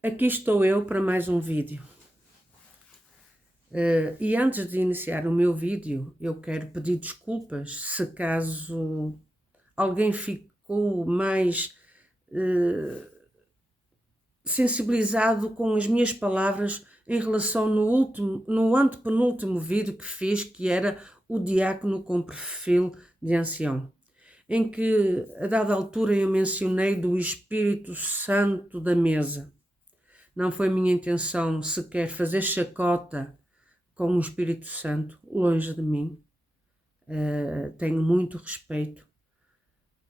Aqui estou eu para mais um vídeo. E antes de iniciar o meu vídeo, eu quero pedir desculpas se caso alguém ficou mais sensibilizado com as minhas palavras em relação no antepenúltimo vídeo que fiz, que era o diácono com perfil de ancião, em que a dada altura eu mencionei do Espírito Santo da mesa. Não foi minha intenção sequer fazer chacota com o Espírito Santo, longe de mim. Tenho muito respeito,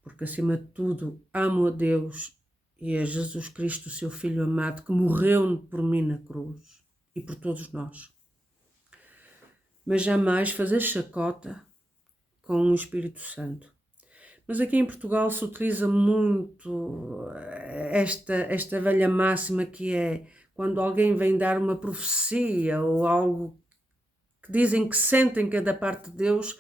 porque acima de tudo amo a Deus e a Jesus Cristo, seu Filho amado, que morreu por mim na cruz e por todos nós. Mas jamais fazer chacota com o Espírito Santo. Mas aqui em Portugal se utiliza muito esta velha máxima que é quando alguém vem dar uma profecia ou algo que dizem que sentem que é da parte de Deus,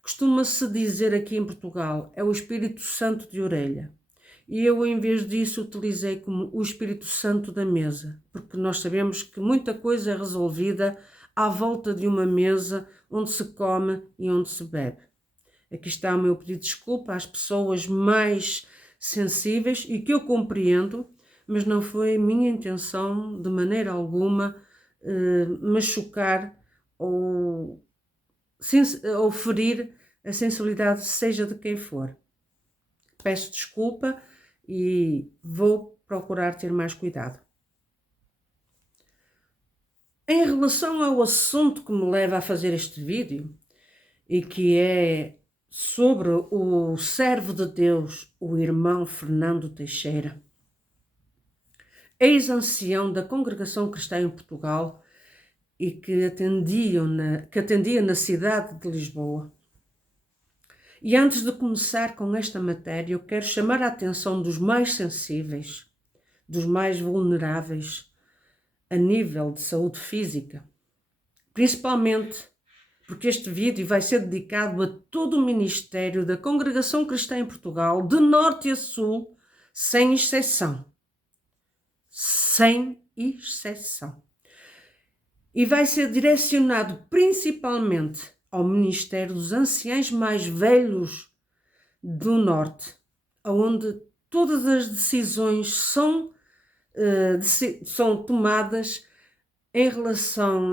costuma-se dizer aqui em Portugal, é o Espírito Santo de orelha. E eu, em vez disso, utilizei como o Espírito Santo da mesa, porque nós sabemos que muita coisa é resolvida à volta de uma mesa onde se come e onde se bebe. Aqui está o meu pedido de desculpa às pessoas mais sensíveis e que eu compreendo, mas não foi minha intenção de maneira alguma machucar ou ferir a sensibilidade, seja de quem for. Peço desculpa e vou procurar ter mais cuidado. Em relação ao assunto que me leva a fazer este vídeo, e que é sobre o servo de Deus, o irmão Fernando Teixeira, ex-ancião da Congregação Cristã em Portugal e que atendia na cidade de Lisboa. E antes de começar com esta matéria, eu quero chamar a atenção dos mais sensíveis, dos mais vulneráveis a nível de saúde física, principalmente porque este vídeo vai ser dedicado a todo o ministério da Congregação Cristã em Portugal, de norte a sul, sem exceção. Sem exceção. E vai ser direcionado principalmente ao Ministério dos Anciães mais velhos do Norte, onde todas as decisões são tomadas em relação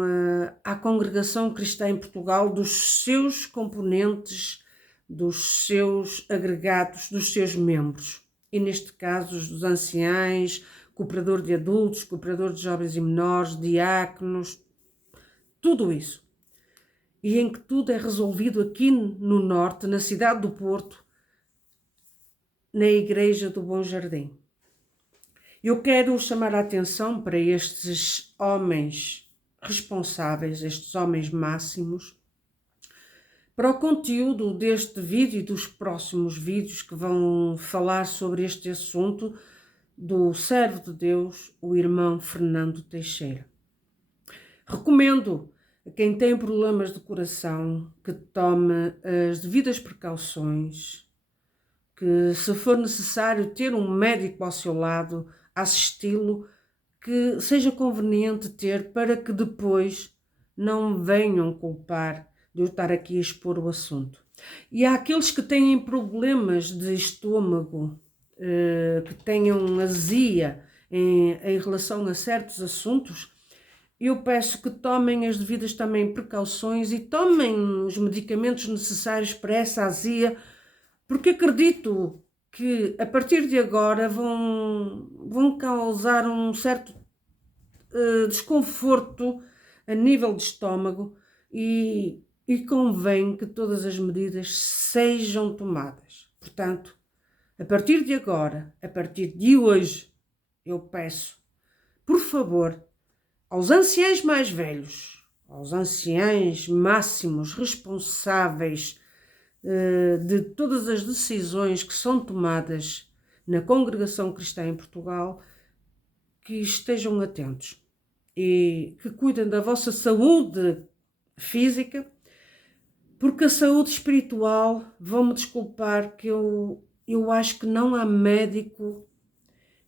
à Congregação Cristã em Portugal, dos seus componentes, dos seus agregados, dos seus membros. E neste caso, dos anciães, cooperador de adultos, cooperador de jovens e menores, diáconos, tudo isso. E em que tudo é resolvido aqui no Norte, na cidade do Porto, na Igreja do Bom Jardim. Eu quero chamar a atenção para estes homens responsáveis, estes homens máximos, para o conteúdo deste vídeo e dos próximos vídeos que vão falar sobre este assunto do servo de Deus, o irmão Fernando Teixeira. Recomendo a quem tem problemas de coração que tome as devidas precauções, que se for necessário ter um médico ao seu lado, assisti-lo, que seja conveniente ter para que depois não venham culpar de eu estar aqui a expor o assunto. E há aqueles que têm problemas de estômago, que tenham azia em relação a certos assuntos, eu peço que tomem as devidas também precauções e tomem os medicamentos necessários para essa azia, porque acredito que a partir de agora vão causar um certo desconforto a nível de estômago e convém que todas as medidas sejam tomadas. Portanto, a partir de agora, a partir de hoje, eu peço, por favor, aos anciães mais velhos, aos anciães máximos responsáveis de todas as decisões que são tomadas na Congregação Cristã em Portugal, que estejam atentos e que cuidem da vossa saúde física, porque a saúde espiritual, vão-me desculpar que eu acho que não há médico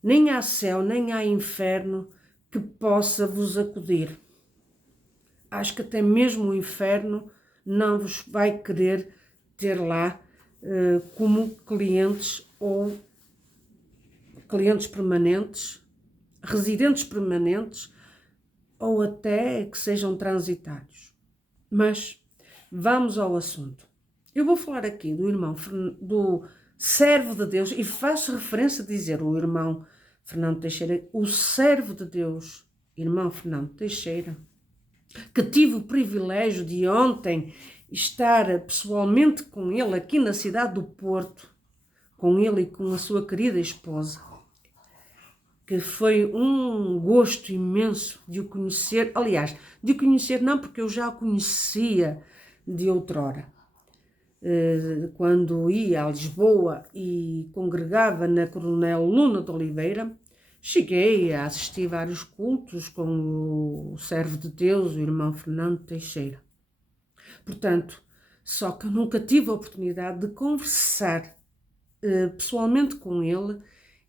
nem há céu, nem há inferno que possa vos acudir. Acho que até mesmo o inferno não vos vai querer ter lá como clientes ou clientes permanentes, residentes permanentes ou até que sejam transitários. Mas vamos ao assunto. Eu vou falar aqui do irmão, do servo de Deus, e faço referência a dizer o irmão Fernando Teixeira, o servo de Deus, irmão Fernando Teixeira, que tive o privilégio de ontem estar pessoalmente com ele aqui na cidade do Porto, com ele e com a sua querida esposa, que foi um gosto imenso de o conhecer, aliás, de o conhecer não porque eu já o conhecia de outrora, quando ia a Lisboa e congregava na Coronel Luna de Oliveira, cheguei a assistir vários cultos com o servo de Deus, o irmão Fernando Teixeira. Portanto, só que eu nunca tive a oportunidade de conversar pessoalmente com ele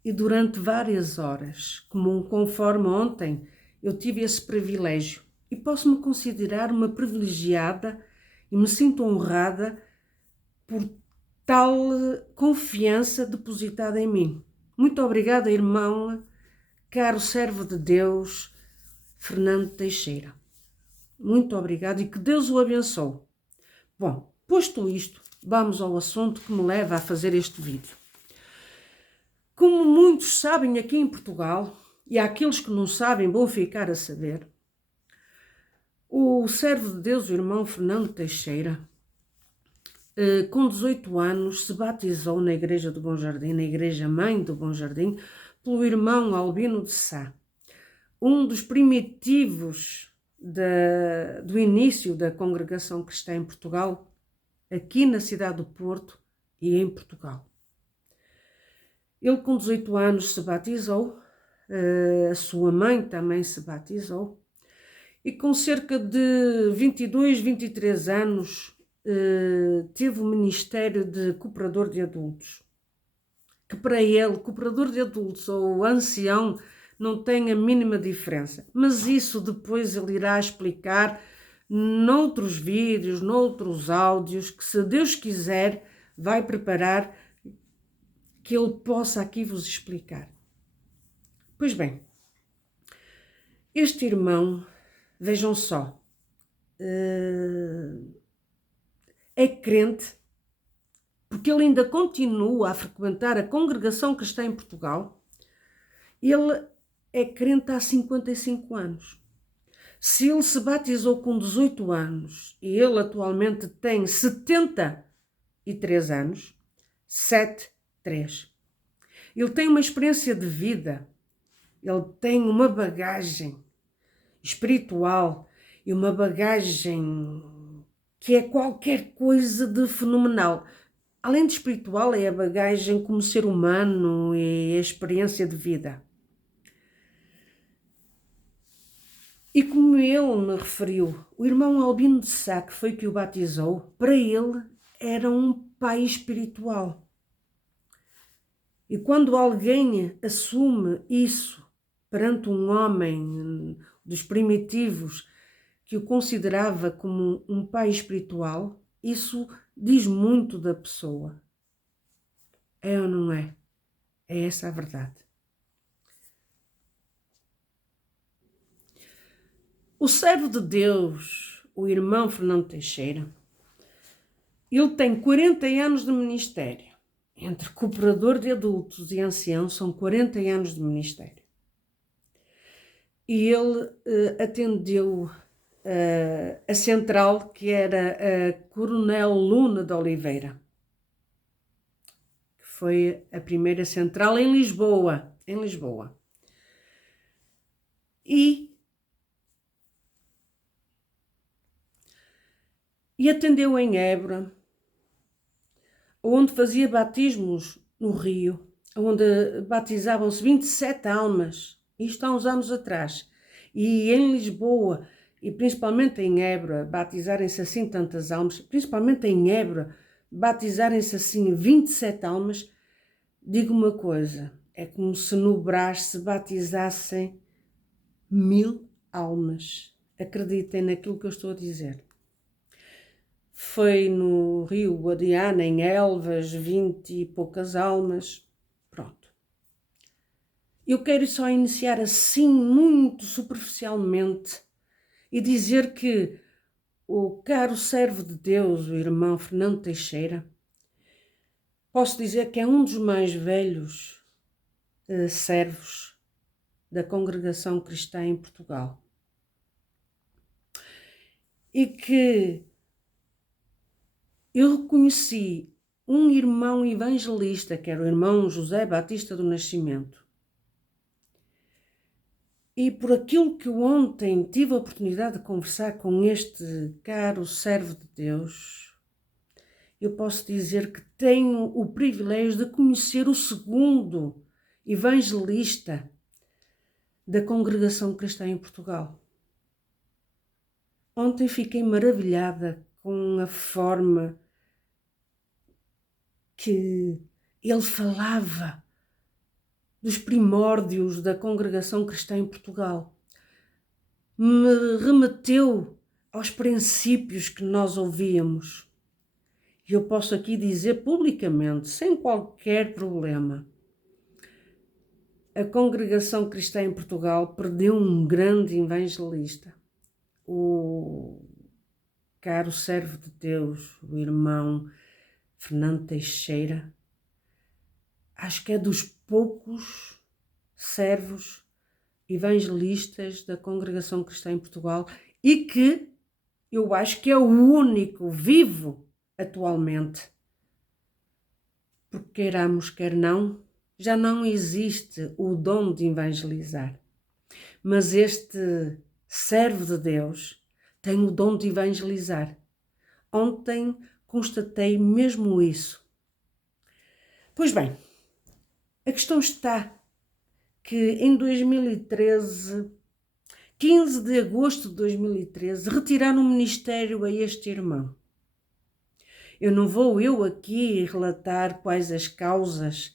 e durante várias horas, conforme ontem eu tive esse privilégio e posso-me considerar uma privilegiada e me sinto honrada por tal confiança depositada em mim. Muito obrigada, irmão, caro servo de Deus, Fernando Teixeira. Muito obrigado e que Deus o abençoe. Bom, posto isto, vamos ao assunto que me leva a fazer este vídeo. Como muitos sabem aqui em Portugal, e aqueles que não sabem vão ficar a saber, o servo de Deus, o irmão Fernando Teixeira, com 18 anos, se batizou na Igreja do Bom Jardim, na Igreja Mãe do Bom Jardim, pelo irmão Albino de Sá, um dos primitivos do início da congregação cristã em Portugal, aqui na cidade do Porto e em Portugal. Ele com 18 anos se batizou, a sua mãe também se batizou, e com cerca de 22, 23 anos teve o ministério de cooperador de adultos, que para ele, cooperador de adultos ou ancião, não tem a mínima diferença, mas isso depois ele irá explicar noutros vídeos, noutros áudios, que se Deus quiser vai preparar que ele possa aqui vos explicar. Pois bem, este irmão, vejam só, é crente, porque ele ainda continua a frequentar a congregação cristã em Portugal. Ele é crente há 55 anos. Se ele se batizou com 18 anos e ele atualmente tem 73 anos, 73. Ele tem uma experiência de vida, ele tem uma bagagem espiritual e uma bagagem que é qualquer coisa de fenomenal. Além de espiritual, é a bagagem como ser humano e a experiência de vida. E como ele me referiu, o irmão Albino de Sá, que foi que o batizou, para ele era um pai espiritual. E quando alguém assume isso perante um homem dos primitivos que o considerava como um pai espiritual, isso diz muito da pessoa. É ou não é? É essa a verdade. O servo de Deus, o irmão Fernando Teixeira, ele tem 40 anos de ministério. Entre cooperador de adultos e ancião, são 40 anos de ministério. E ele atendeu a central, que era a Coronel Luna de Oliveira, que foi a primeira central em Lisboa. E atendeu em Évora, onde fazia batismos no Rio, onde batizavam-se 27 almas, isto há uns anos atrás. E em Lisboa, e principalmente em Évora, batizarem-se assim tantas almas, principalmente em Évora, batizarem-se assim 27 almas. Digo uma coisa, é como se no Brás se batizassem 1000 almas. Acreditem naquilo que eu estou a dizer. Foi no Rio Guadiana, em Elvas, 20 e poucas almas. Pronto. Eu quero só iniciar assim, muito superficialmente, e dizer que o caro servo de Deus, o irmão Fernando Teixeira, posso dizer que é um dos mais velhos servos da congregação cristã em Portugal. E que eu reconheci um irmão evangelista, que era o irmão José Batista do Nascimento. E por aquilo que ontem tive a oportunidade de conversar com este caro servo de Deus, eu posso dizer que tenho o privilégio de conhecer o segundo evangelista da congregação cristã em Portugal. Ontem fiquei maravilhada com a forma que ele falava dos primórdios da congregação cristã em Portugal. Me remeteu aos princípios que nós ouvíamos. E eu posso aqui dizer publicamente, sem qualquer problema, a congregação cristã em Portugal perdeu um grande evangelista. O caro servo de Deus, o irmão Fernando Teixeira, acho que é dos poucos servos evangelistas da congregação cristã em Portugal e que eu acho que é o único vivo atualmente. Porque queiramos, quer não, já não existe o dom de evangelizar. Mas este servo de Deus tem o dom de evangelizar. Ontem constatei mesmo isso. Pois bem, a questão está que em 2013, 15 de agosto de 2013, retiraram o ministério a este irmão. Eu não vou aqui relatar quais as causas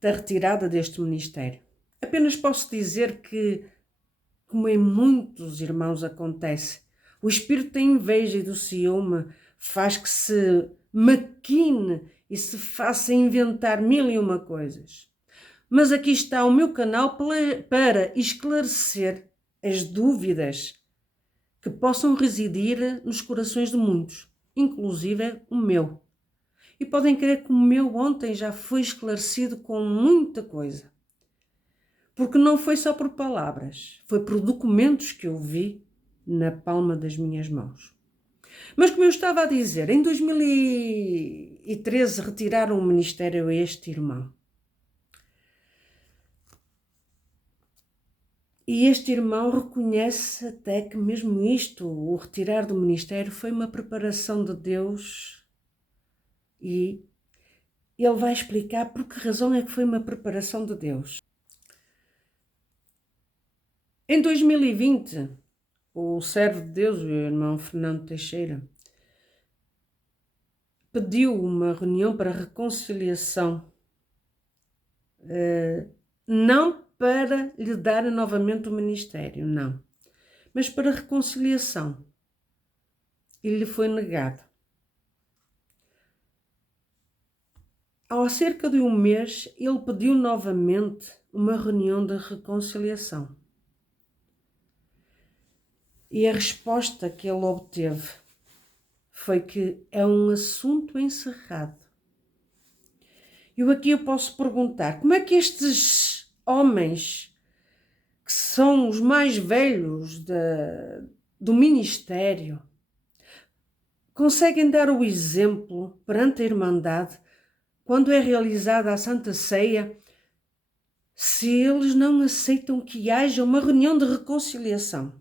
da retirada deste ministério. Apenas posso dizer que, como em muitos irmãos acontece, o espírito da inveja e do ciúme faz que se maquine e se faça inventar 1001 coisas. Mas aqui está o meu canal para esclarecer as dúvidas que possam residir nos corações de muitos, inclusive o meu. E podem crer que o meu ontem já foi esclarecido com muita coisa. Porque não foi só por palavras, foi por documentos que eu vi na palma das minhas mãos. Mas como eu estava a dizer, em 2013 retiraram o ministério a este irmão. E este irmão reconhece até que mesmo isto, o retirar do ministério, foi uma preparação de Deus e ele vai explicar por que razão é que foi uma preparação de Deus. Em 2020, o servo de Deus, o irmão Fernando Teixeira, pediu uma reunião para reconciliação, não para lhe dar novamente o ministério, não, mas para reconciliação. E lhe foi negado. Há cerca de um mês, ele pediu novamente uma reunião de reconciliação. E a resposta que ele obteve foi que é um assunto encerrado. Eu posso perguntar, como é que estes homens, que são os mais velhos do ministério, conseguem dar o exemplo perante a Irmandade quando é realizada a Santa Ceia, se eles não aceitam que haja uma reunião de reconciliação?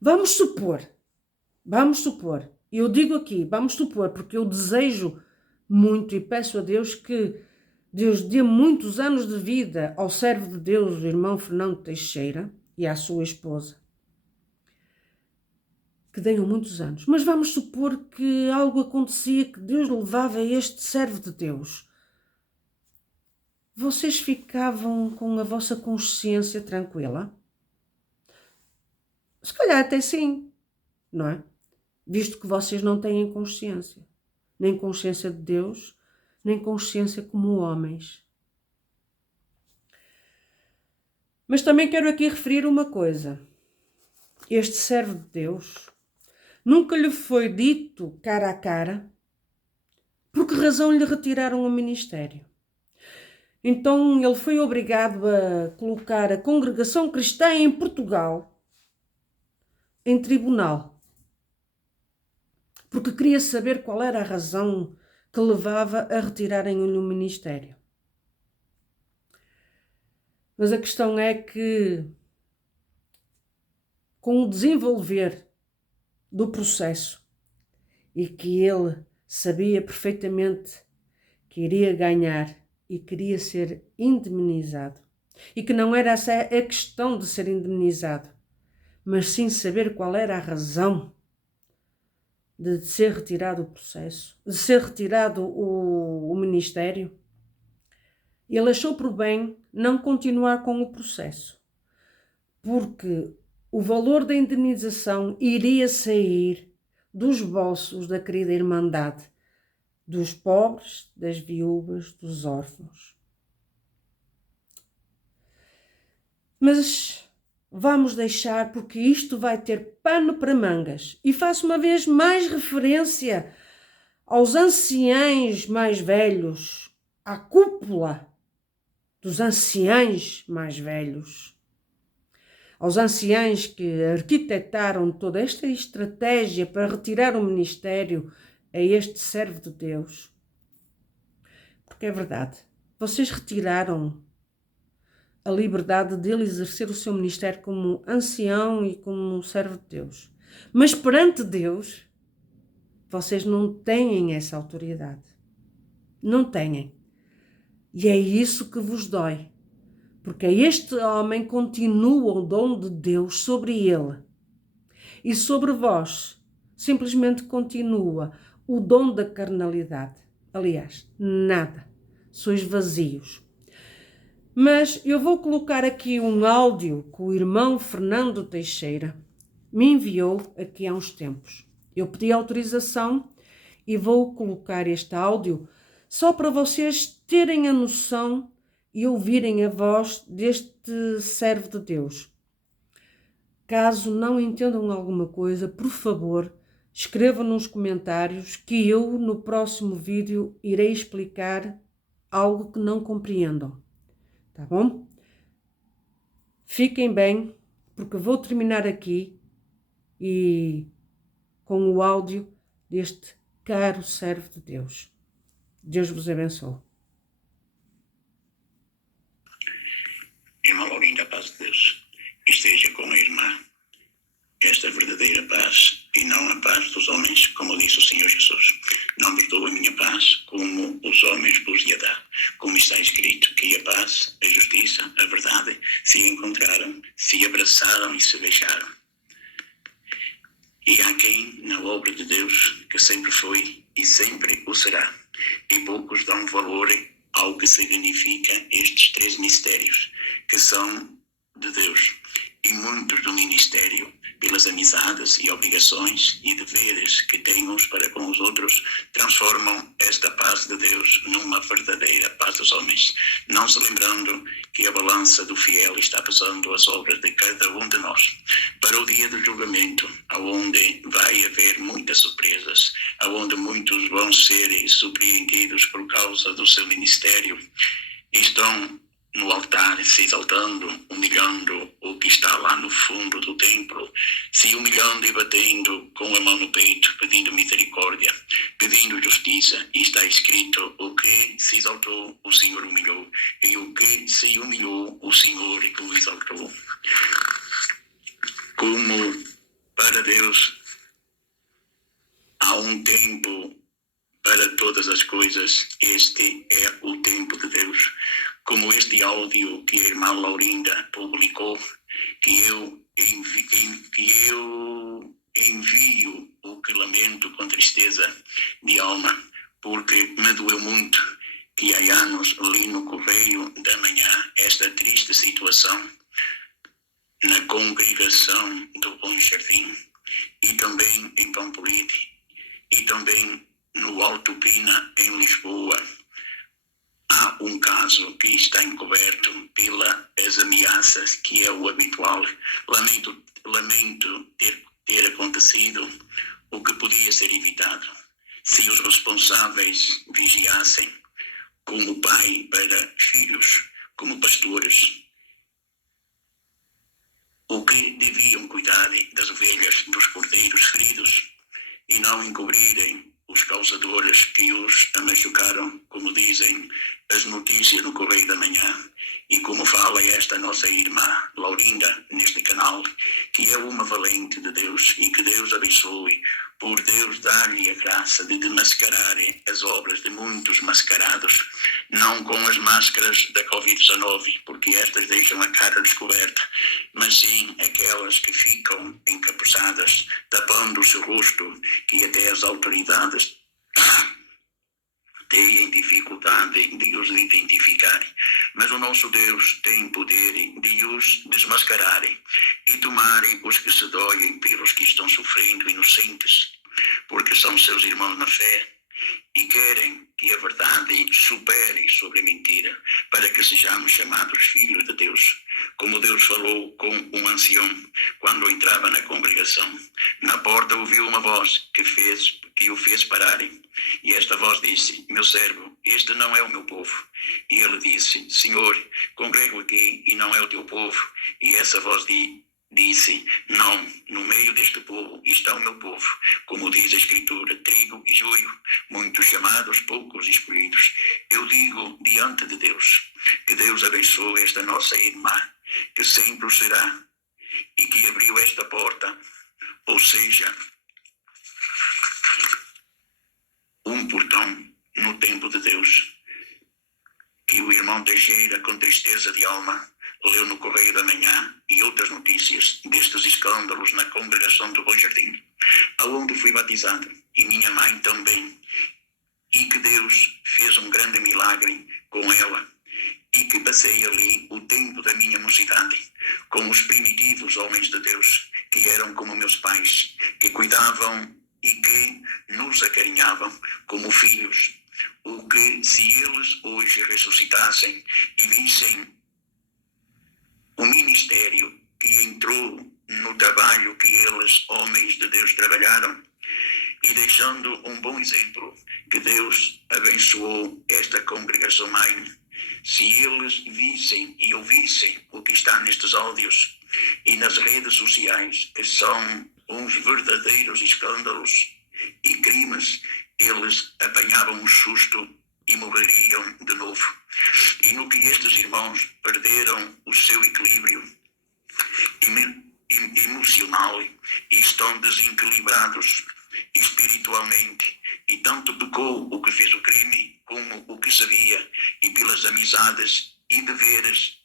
Vamos supor, eu digo aqui, vamos supor, porque eu desejo muito e peço a Deus que Deus dê muitos anos de vida ao servo de Deus, o irmão Fernando Teixeira, e à sua esposa. que deram muitos anos. Mas vamos supor que algo acontecia, que Deus levava este servo de Deus. Vocês ficavam com a vossa consciência tranquila? Se calhar até sim, não é? Visto que vocês não têm consciência. Nem consciência de Deus, nem consciência como homens. Mas também quero aqui referir uma coisa. Este servo de Deus nunca lhe foi dito cara a cara por que razão lhe retiraram o ministério. Então ele foi obrigado a colocar a congregação cristã em Portugal em tribunal, porque queria saber qual era a razão que levava a retirarem-lhe o ministério. Mas a questão é que, com o desenvolver do processo, e que ele sabia perfeitamente que iria ganhar e queria ser indemnizado, e que não era essa a questão de ser indemnizado, mas sim saber qual era a razão de ser retirado o processo, de ser retirado o ministério, ele achou por bem não continuar com o processo, porque o valor da indemnização iria sair dos bolsos da querida Irmandade, dos pobres, das viúvas, dos órfãos. Mas vamos deixar, porque isto vai ter pano para mangas. E faço uma vez mais referência aos anciães mais velhos, à cúpula dos anciães mais velhos, aos anciães que arquitetaram toda esta estratégia para retirar o ministério a este servo de Deus. Porque é verdade, vocês retiraram a liberdade dele exercer o seu ministério como ancião e como servo de Deus. Mas perante Deus, vocês não têm essa autoridade. Não têm. E é isso que vos dói. Porque este homem continua o dom de Deus sobre ele. E sobre vós, simplesmente continua o dom da carnalidade. Aliás, nada. Sois vazios. Mas eu vou colocar aqui um áudio que o irmão Fernando Teixeira me enviou aqui há uns tempos. Eu pedi autorização e vou colocar este áudio só para vocês terem a noção e ouvirem a voz deste servo de Deus. Caso não entendam alguma coisa, por favor, escrevam nos comentários que eu no próximo vídeo irei explicar algo que não compreendam. Tá bom? Fiquem bem, porque vou terminar aqui e com o áudio deste caro servo de Deus. Deus vos abençoe. Irmã Laurinda, a paz de Deus esteja com a irmã, esta verdadeira paz e não a paz dos homens, como disse o Senhor Jesus. Não lhe dou a minha paz como os homens vos lhe dão, como está escrito que a paz, a justiça, a verdade se encontraram, se abraçaram e se beijaram. E há quem, na obra de Deus, que sempre foi e sempre o será, e poucos dão valor ao que significa estes três mistérios, que são de Deus, e muitos do ministério, pelas amizades e obrigações e deveres que têm uns para com os outros, transformam esta paz de Deus numa verdadeira paz dos homens, não se lembrando que a balança do fiel está pesando as obras de cada um de nós, para o dia do julgamento, aonde vai haver muitas surpresas, aonde muitos vão ser surpreendidos por causa do seu ministério, estão no altar se exaltando, humilhando o que está lá no fundo do templo, se humilhando e batendo com a mão no peito, pedindo misericórdia, pedindo justiça, e está escrito: o que se exaltou, o Senhor humilhou, e o que se humilhou, o Senhor o exaltou. Como para Deus há um tempo para todas as coisas, este é o tempo de Deus. Como este áudio que a irmã Laurinda publicou, que eu envio o que lamento com tristeza de alma, porque me doeu muito que há anos li no Correio da Manhã esta triste situação na congregação do Bom Jardim e também em Pampolite e também no Alto Pina, em Lisboa. Há um caso que está encoberto pelas ameaças, que é o habitual. Lamento ter acontecido o que podia ser evitado se os responsáveis vigiassem como pai para filhos, como pastores, o que deviam cuidar das ovelhas, dos cordeiros feridos e não encobrirem os causadores que os machucaram, como dizem as notícias no Correio da Manhã e como fala esta nossa irmã Laurinda neste canal, que é uma valente de Deus e que Deus abençoe por Deus dar-lhe a graça de desmascarar as obras de muitos mascarados, não com as máscaras da Covid-19, porque estas deixam a cara descoberta, mas sim aquelas que ficam encapuçadas, tapando o seu rosto, que até as autoridades têm dificuldade de os identificarem. Mas o nosso Deus tem poder de os desmascararem e tomarem os que se doem pelos que estão sofrendo inocentes, porque são seus irmãos na fé e querem que a verdade supere sobre a mentira, para que sejamos chamados filhos de Deus. Como Deus falou com um ancião quando entrava na congregação, na porta ouviu uma voz que o fez pararem. E esta voz disse: meu servo, este não é o meu povo. E ele disse: Senhor, congrego aqui e não é o teu povo. E essa voz disse: não, no meio deste povo está o meu povo, como diz a Escritura, trigo e joio, muitos chamados, poucos escolhidos. Eu digo diante de Deus, que Deus abençoe esta nossa irmã, que sempre o será, e que abriu esta porta, ou seja, um portão no tempo de Deus, que o irmão Teixeira, com tristeza de alma, leu no Correio da Manhã e outras notícias destes escândalos na congregação do Bom Jardim, aonde fui batizado, e minha mãe também, e que Deus fez um grande milagre com ela, e que passei ali o tempo da minha mocidade com os primitivos homens de Deus, que eram como meus pais, que cuidavam e que nos acarinhavam como filhos, o que se eles hoje ressuscitassem e vissem o ministério que entrou no trabalho que eles, homens de Deus, trabalharam, e deixando um bom exemplo, que Deus abençoou esta congregação mãe, se eles vissem e ouvissem o que está nestes áudios e nas redes sociais, que são uns verdadeiros escândalos e crimes, eles apanhavam um susto e morreriam de novo. E no que estes irmãos perderam o seu equilíbrio emocional e estão desequilibrados espiritualmente, e tanto pecou o que fez o crime como o que sabia, e pelas amizades e deveres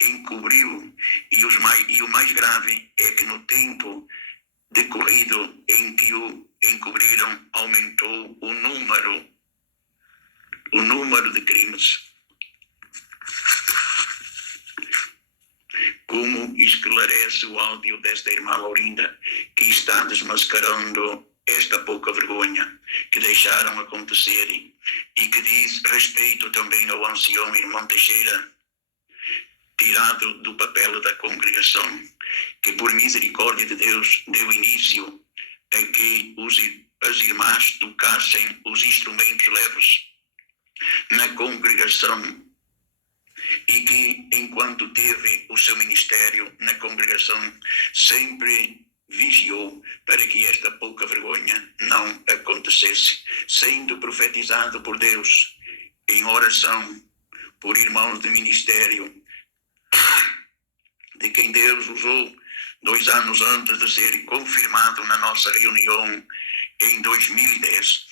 encobriu, e o mais grave é que no tempo decorrido em que o encobriram aumentou o número de crimes, como esclarece o áudio desta irmã Laurinda, que está desmascarando esta pouca vergonha que deixaram acontecer, e que diz respeito também ao ancião irmão Teixeira, tirado do papel da congregação, que por misericórdia de Deus deu início a que as irmãs tocassem os instrumentos leves na congregação, e que, enquanto teve o seu ministério na congregação, sempre vigiou para que esta pouca vergonha não acontecesse, sendo profetizado por Deus em oração por irmãos de ministério, de quem Deus usou 2 anos antes de ser confirmado na nossa reunião em 2010,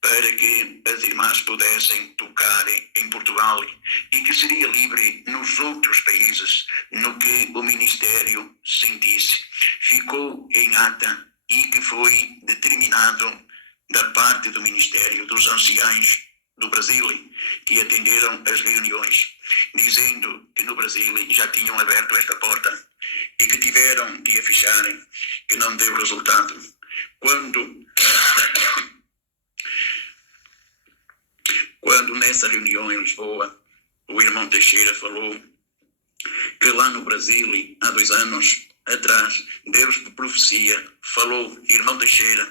para que as irmãs pudessem tocar em Portugal, e que seria livre nos outros países, no que o ministério sentisse. Ficou em ata e que foi determinado da parte do Ministério dos Anciãos do Brasil, que atenderam as reuniões, dizendo que no Brasil já tinham aberto esta porta e que tiveram de a fecharem, que não deu resultado. Quando nessa reunião em Lisboa, o irmão Teixeira falou que lá no Brasil, há 2 anos atrás, Deus por profecia falou: irmão Teixeira,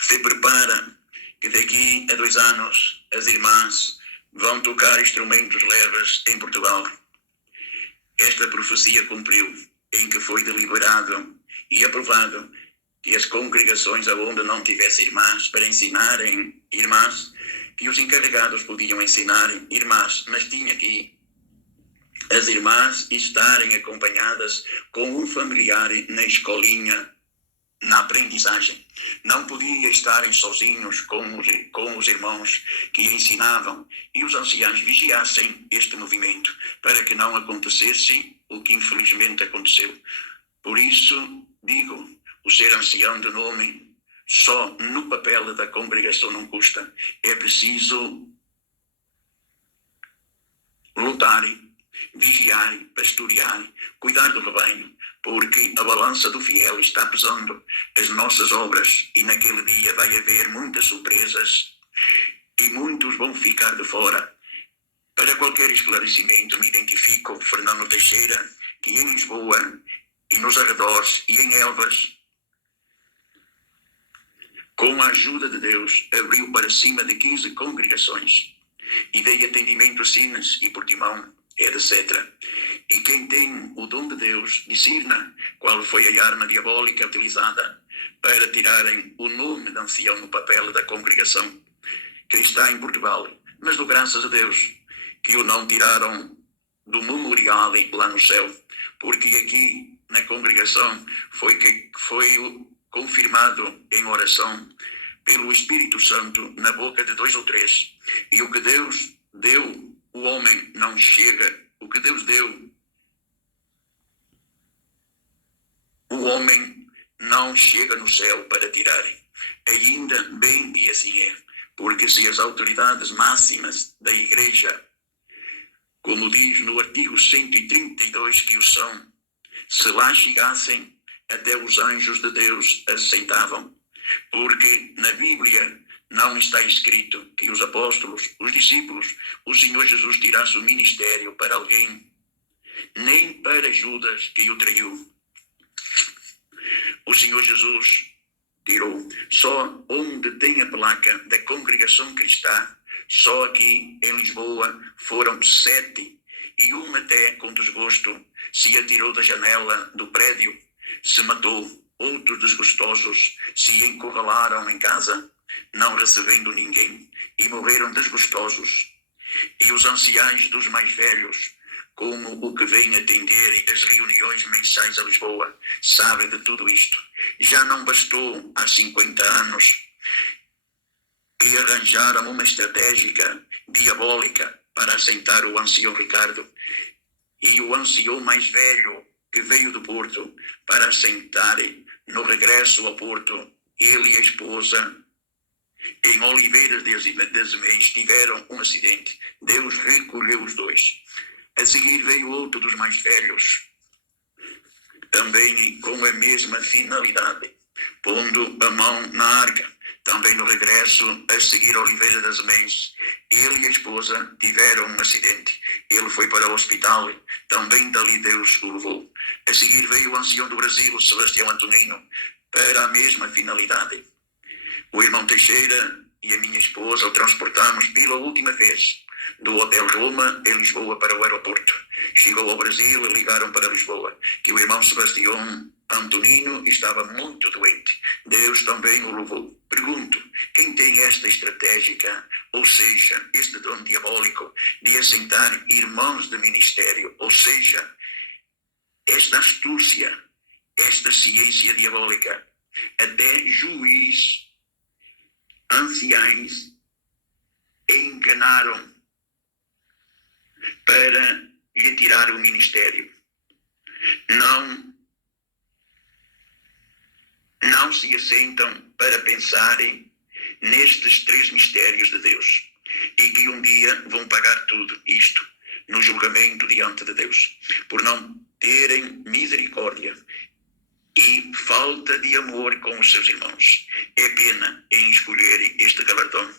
se prepara que daqui a 2 anos as irmãs vão tocar instrumentos leves em Portugal. Esta profecia cumpriu, em que foi deliberado e aprovado que as congregações aonde não tivesse irmãs para ensinarem irmãs, que os encarregados podiam ensinar irmãs, mas tinha que as irmãs estarem acompanhadas com um familiar na escolinha, na aprendizagem. Não podia estarem sozinhos com os irmãos que ensinavam, e os anciãos vigiassem este movimento para que não acontecesse o que infelizmente aconteceu. Por isso digo, o ser ancião de nome só no papel da congregação não custa. É preciso lutar, vigiar, pastorear, cuidar do rebanho, porque a balança do fiel está pesando as nossas obras, e naquele dia vai haver muitas surpresas e muitos vão ficar de fora. Para qualquer esclarecimento, me identifico Fernando Teixeira, que em Lisboa e nos arredores e em Elvas, com a ajuda de Deus, abriu para cima de 15 congregações e dei atendimento a Sines e Portimão, etc. E quem tem o dom de Deus discerna qual foi a arma diabólica utilizada para tirarem o nome de ancião no papel da congregação cristã em Portugal. Mas dou graças a Deus que o não tiraram do memorial lá no céu, porque aqui na congregação foi confirmado em oração pelo Espírito Santo na boca de 2 ou 3. E o que Deus deu, o homem não chega. O que Deus deu, o homem não chega no céu para tirarem. Ainda bem que assim é, porque se as autoridades máximas da Igreja, como diz no artigo 132 que o são, se lá chegassem, até os anjos de Deus aceitavam, porque na Bíblia não está escrito que os apóstolos, os discípulos, o Senhor Jesus tirasse o ministério para alguém, nem para Judas que o traiu. O Senhor Jesus tirou. Só onde tem a placa da congregação cristã, só aqui em Lisboa foram 7, e um até com desgosto se atirou da janela do prédio, se matou. Outros desgostosos se encurralaram em casa, não recebendo ninguém, e morreram desgostosos. E os anciãos dos mais velhos, como o que vem atender as reuniões mensais a Lisboa, sabe de tudo isto. Já não bastou há 50 anos que arranjaram uma estratégia diabólica para assentar o ancião Ricardo, e o ancião mais velho que veio do Porto para assentar no regresso ao Porto, ele e a esposa, em Oliveiras das Mães, tiveram um acidente. Deus recolheu os 2. A seguir veio outro dos mais velhos, também com a mesma finalidade, pondo a mão na arca. Também no regresso, a seguir Oliveira das Mães, ele e a esposa tiveram um acidente. Ele foi para o hospital, também dali Deus o levou. A seguir veio o ancião do Brasil, Sebastião Antonino, para a mesma finalidade. O irmão Teixeira e a minha esposa o transportamos pela última vez do Hotel Roma, em Lisboa, para o aeroporto. Chegou ao Brasil e ligaram para Lisboa que o irmão Sebastião Antonino estava muito doente. Deus também o levou. Pergunto, quem tem esta estratégica, ou seja, este dom diabólico de assentar irmãos de ministério, ou seja, esta astúcia, esta ciência diabólica, até juiz, anciães, enganaram para lhe tirar o ministério. Não não se assentam para pensarem nestes 3 mistérios de Deus e que um dia vão pagar tudo isto no julgamento diante de Deus, por não terem misericórdia e falta de amor com os seus irmãos. É pena em escolherem este galardão,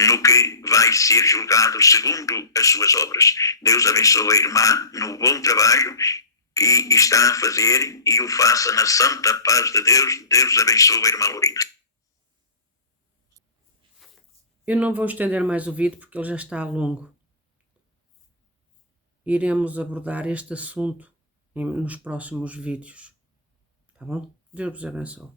no que vai ser julgado segundo as suas obras. Deus abençoe a irmã no bom trabalho que está a fazer e o faça na santa paz de Deus. Deus abençoe a irmã Lourina. Eu não vou estender mais o vídeo porque ele já está longo. Iremos abordar este assunto nos próximos vídeos. Tá bom? Deus vos abençoe.